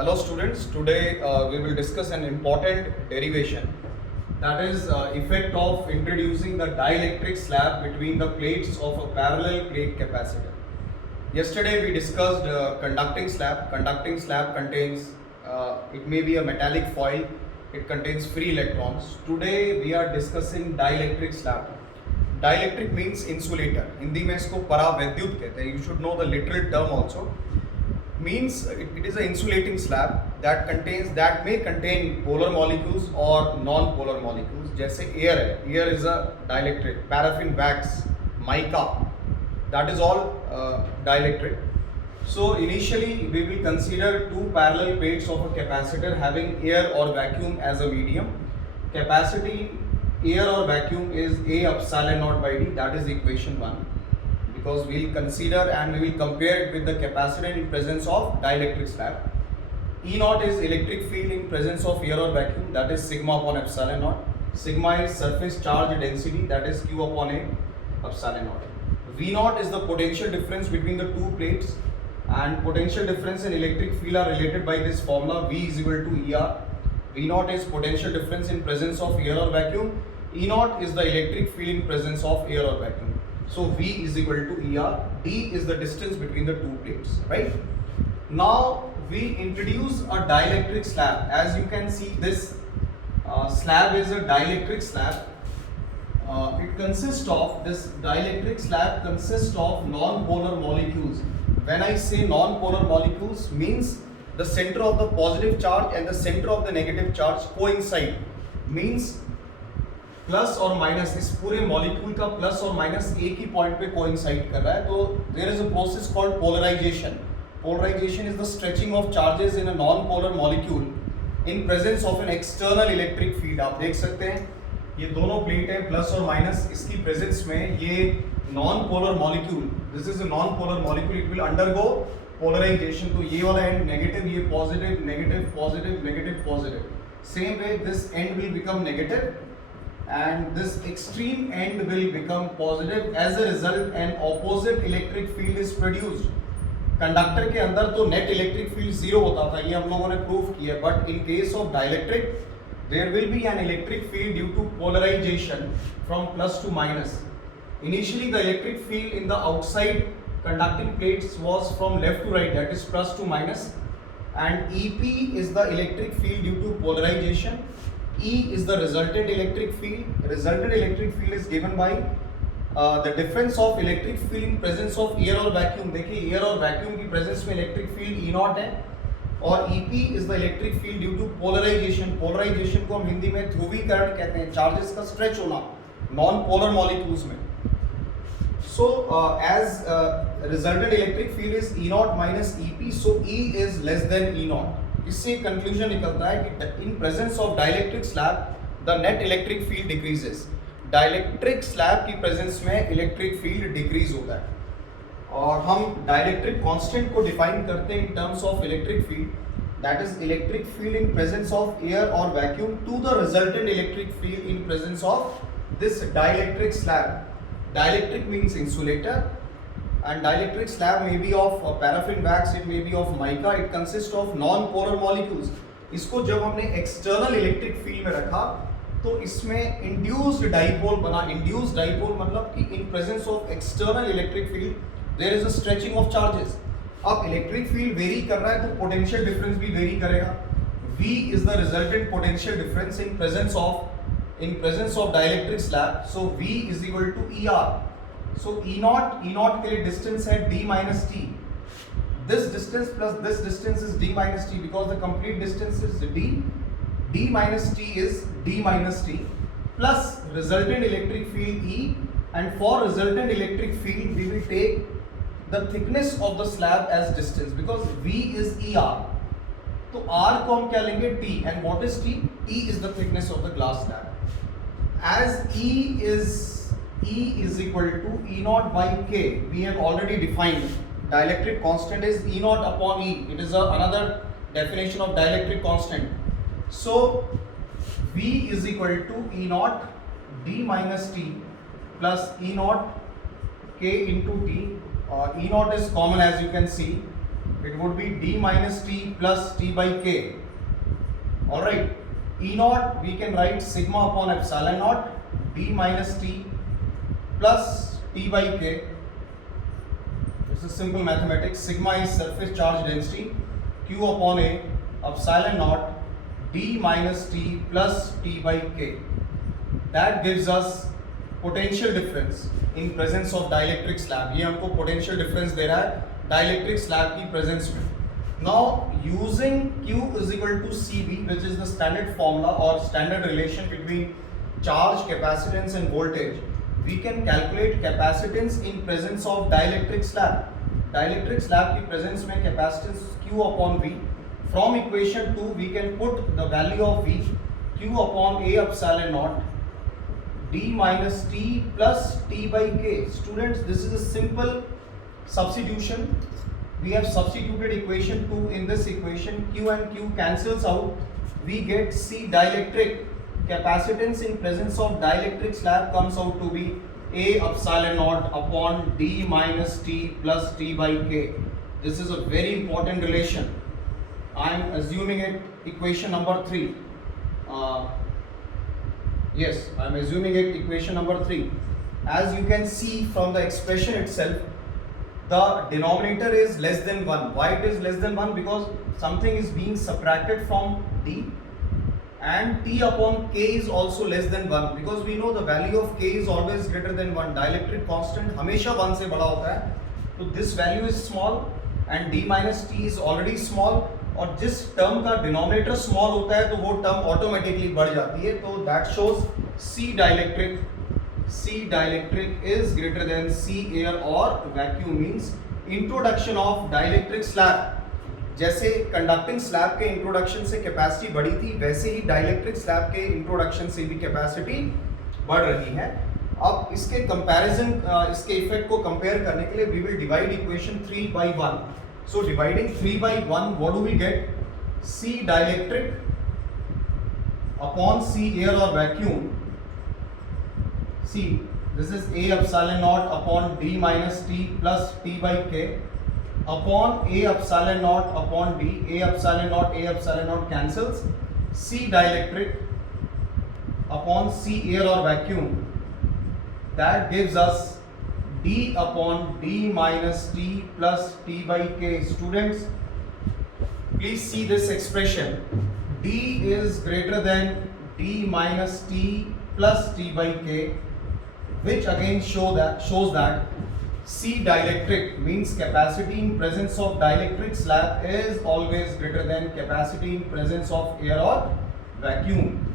Hello students, today we will discuss an important derivation, that is effect of introducing the dielectric slab between the plates of a parallel plate capacitor. Yesterday we discussed conducting slab. Conducting slab contains, it may be a metallic foil, it contains free electrons. Today we are discussing dielectric slab. Dielectric means insulator. Hindi में इसको परावैद्युत कहते हैं. You should know the literal term also. Means it is an insulating slab that may contain polar molecules or non-polar molecules. जैसे air है, air is a dielectric, paraffin wax, mica, that is all dielectric. So initially we will consider two parallel plates of a capacitor having air or vacuum as a medium. Capacity air or vacuum is A epsilon naught by D, that is equation 1. Because we will consider and we will compare it with the capacitor in presence of dielectric slab. E naught is electric field in presence of air or vacuum, that is sigma upon epsilon naught. Sigma is surface charge density, that is Q upon A epsilon naught. V naught is the potential difference between the two plates, and potential difference and electric field are related by this formula. V is equal to ER. V naught is potential difference in presence of air or vacuum. E naught is the electric field in presence of air or vacuum. So V is equal to ER. D is the distance between the two plates, right? Now we introduce a dielectric slab. As you can see, this slab is a dielectric slab. This dielectric slab consists of non-polar molecules. When I say non-polar molecules, means the center of the positive charge and the center of the negative charge coincide. Means plus और minus इस पूरे molecule का plus और minus एक ही point पे coincide कर रहा है. तो there is a process called polarisation. Polarisation is the stretching of charges in a non polar molecule in presence of an external electric field. आप देख सकते हैं ये दोनों प्लेट है प्लस और माइनस, इसकी प्रेजेंस में ये non polar molecule, this is a non polar molecule, it will undergo polarisation. तो ये वाला एंड नेगेटिव, ये positive negative positive negative positive. Same way this end will become negative and this extreme end will become positive. As a result an opposite electric field is produced. Conductor के अंदर तो net electric field zero होता था, ये हम लोगों ने prove किया, but in case of dielectric there will be an electric field due to polarisation from plus to minus. Initially the electric field in the outside conducting plates was from left to right, that is plus to minus, and EP is the electric field due to polarization. E is the resultant electric field. Resultant electric field is given by the difference of electric field in presence of air और vacuum. देखिए air और vacuum की presence में electric field E naught है, और EP is the electric field due to polarization. Polarization को हम हिंदी में ध्रुवीकरण कहते हैं, चार्जेस का स्ट्रेच होना नॉन पोलर मॉलिक्यूल्स में. So as resultant electric field is E naught minus EP, so E is less than E naught. इससे कंक्लूजन निकलता है कि इन presence of dielectric slab the net electric field decreases. Dielectric slab की presence में electric field decrease होता है. और हम डाइलेक्ट्रिक कांस्टेंट को डिफाइन करते हैं in terms of electric field, that is electric field in presence of air और vacuum to the resultant electric field in presence of this dielectric slab. Dielectric means insulator, and dielectric slab may be of paraffin wax, it may be of mica, it consists of non-polar molecules. इसको जब हमने external electric field में रखा तो इसमें induced dipole बना. Induced dipole मतलब कि in presence of external electric field there is a stretching of charges. अब electric field vary कर रहा है तो potential difference भी vary करेगा. V is the resultant potential difference in presence of dielectric slab. So V is equal to ER. So E naught के लिए distance है D minus T. This distance plus this distance is D minus T because the complete distance is D. D minus T is D minus T plus resultant electric field E, and for resultant electric field we will take the thickness of the slab as distance because V is ER. तो R को हम क्या लेंगे T, and what is T? T is the thickness of the glass slab. As E is equal to E naught by K, we have already defined dielectric constant is E naught upon E. It is another definition of dielectric constant. So V is equal to E naught D minus T plus E naught K into T. E naught is common as you can see. it would be d minus t plus t by k. All right, E naught we can write sigma upon epsilon naught d minus t plus t by k. This is simple mathematics. Sigma is surface charge density, q upon a, epsilon naught d minus t plus t by k. That gives us potential difference in presence of dielectric slab. ये हमको potential difference दे रहा है dielectric slab की presence में. Now using Q is equal to Cv, which is the standard formula or standard relation between charge, capacitance and voltage, we can calculate capacitance in presence of dielectric slab. Dielectric slab की presence में capacitance Q upon V. From equation 2 we can put the value of V, Q upon A epsilon naught d minus t plus t by k. Students, this is a simple substitution. We have substituted equation 2 in this equation. Q and Q cancels out. We get C dielectric. Capacitance in presence of dielectric slab comes out to be A epsilon naught upon d minus t plus t by k. This is a very important relation. I am assuming it equation number 3. Yes, I am assuming it equation number 3. As you can see from the expression itself, the denominator is less than 1. Why it is less than 1? Because something is being subtracted from d, and t upon k is also less than 1, because we know the value of k is always greater than 1. Dielectric constant हमेशा 1 से बड़ा होता है. तो this value is small and d minus t is already small, और जिस term का denominator small होता है तो वो टर्म ऑटोमेटिकली बढ़ जाती है. तो that shows C dielectric is greater than C air और vacuum. means introduction of dielectric slab. जैसे कंडक्टिंग स्लैब के इंट्रोडक्शन से कैपेसिटी बढ़ी थी, वैसे ही डाइलेक्ट्रिक स्लैब के इंट्रोडक्शन से भी कैपेसिटी बढ़ रही है. अब इसके कंपैरिजन, इसके इफेक्ट को कंपेयर करने के लिए we will divide equation 3 by 1. So dividing 3 by 1, what do we get? C dielectric upon C air or vacuum. See, this is A epsilon naught upon d minus t plus t by k upon A epsilon naught upon d. A epsilon naught cancels. C dielectric upon C air or vacuum. That gives us d upon d minus t plus t by k. Students, please see this expression. D is greater than d minus t plus t by k, which again shows that C dielectric means capacity in presence of dielectric slab is always greater than capacity in presence of air or vacuum.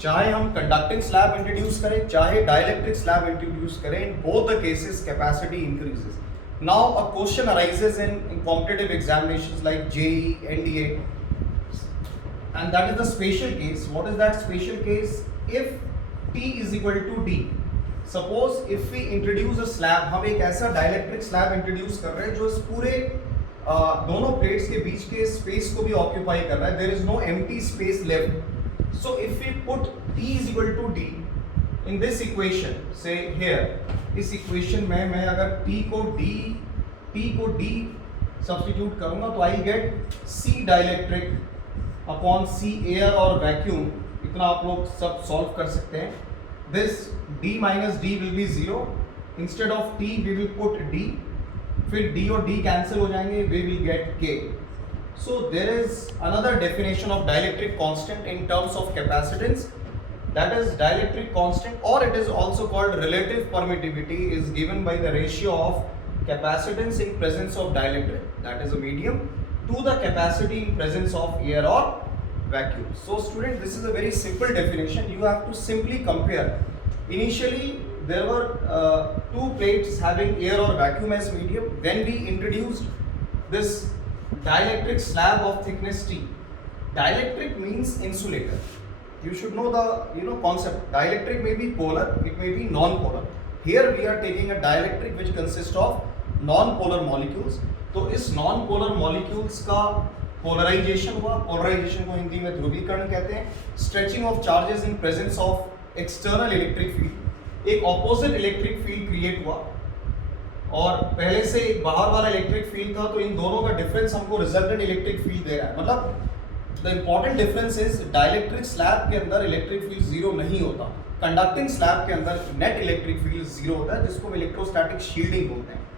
चाहे हम conducting slab introduce करें, चाहे dielectric slab introduce करें, in both the cases capacity increases. Now a question arises in competitive examinations like JEE, NDA, and that is the special case. What is that special case? If T is equal to D. Suppose if we introduce a slab, हम एक ऐसा dielectric slab introduce कर रहे हैं जो इस पूरे दोनों प्लेट्स के बीच के स्पेस को भी ऑक्यूपाई कर रहा है. There is no empty space left. So if we put T is equal to D in this equation, say here, इस equation में मैं अगर T को D substitute करूँगा तो I get C dielectric upon C air और vacuum. इतना आप लोग सब solve कर सकते हैं. This D minus D will be 0. Instead of T we will put D. फिर D और D cancel हो जाएंगे. We will get K. So there is another definition of dielectric constant in terms of capacitance, that is dielectric constant, or it is also called relative permittivity, is given by the ratio of capacitance in presence of dielectric, that is a medium, to the capacity in presence of air or vacuum. So student, this is a very simple definition. You have to simply compare. Initially there were two plates having air or vacuum as medium. Then we introduced this dielectric slab of thickness T. Dielectric means insulator. You should know the concept. Dielectric may be polar, it may be non-polar. Here we are taking a dielectric which consists of non-polar molecules. तो इस non-polar molecules का polarization हुआ. Polarization को हिंदी में ध्रुवीकरण कहते हैं. Stretching of charges in presence of external electric field. एक opposite electric field create हुआ. और पहले से एक बाहर वाला इलेक्ट्रिक फील्ड था, तो इन दोनों का डिफरेंस हमको रिजल्टेंट इलेक्ट्रिक फील्ड दे रहा है। मतलब the important difference is dielectric slab के अंदर इलेक्ट्रिक फील्ड जीरो नहीं होता, कंडक्टिंग स्लैब के अंदर नेट इलेक्ट्रिक फील्ड जीरो होता है, जिसको हम इलेक्ट्रोस्टैटिक शील्डिंग बोलते हैं।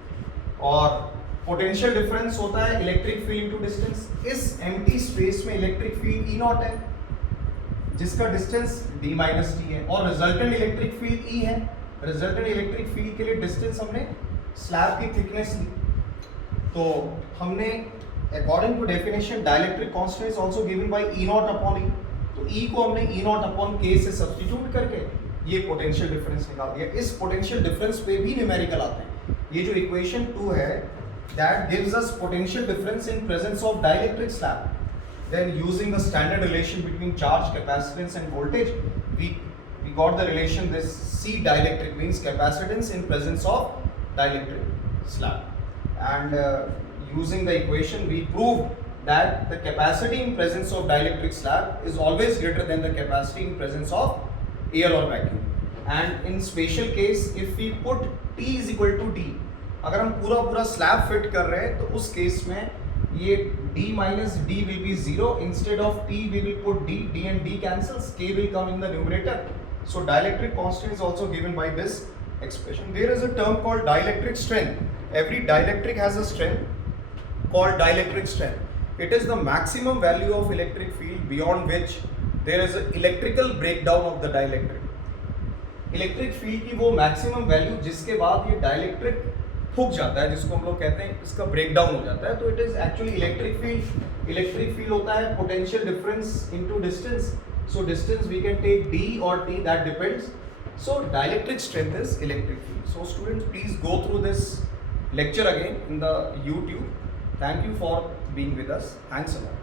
और पोटेंशियल डिफरेंस होता है इलेक्ट्रिक फील्ड इनटू डिस्टेंस। इस एम्प्टी स्पेस में इलेक्ट्रिक फील्ड ई नॉट है, जिसका डिस्टेंस d माइनस टी है, और रिजल्टेंट इलेक्ट्रिक फील्ड ई है। रिजल्टेंट इलेक्ट्रिक फील्ड के लिए डिस्टेंस हमने स्लैब की थिकनेस ली, तो हमने according to definition dielectric constant is also given by E naught upon E, तो ई को हमने ई नॉट अपॉन के से सब्स्टिट्यूट करके ये पोटेंशियल डिफरेंस निकाल दिया। इस पोटेंशियल डिफरेंस पे भी न्यूमेरिकल आते हैं। ये जो इक्वेशन 2 है that gives us potential difference in presence of dielectric slab. Then using the standard relation between charge, capacitance and voltage, we got the relation this C dielectric means capacitance in presence of dielectric slab. And using the equation we proved that the capacity in presence of dielectric slab is always greater than the capacity in presence of air or vacuum. And in special case if we put T is equal to D, अगर हम पूरा slab fit कर रहे हैं तो उस case में ये d minus d will be 0, instead of t we will put d and d cancels, k will come in the numerator. So dielectric constant is also given by this expression. There is a term called dielectric strength. Every dielectric has a strength called dielectric strength. It is the maximum value of electric field beyond which there is an electrical breakdown of the dielectric. Electric field की वो maximum value जिसके बाद ये dielectric फूक जाता है, जिसको हम लोग कहते हैं इसका ब्रेकडाउन हो जाता है, तो it is actually electric field. Electric field होता है potential difference into distance, so distance we can take d और t, that depends. So dielectric strength is electric field. So students please go through this lecture again in the YouTube. Thank you for being with us. Thanks a lot.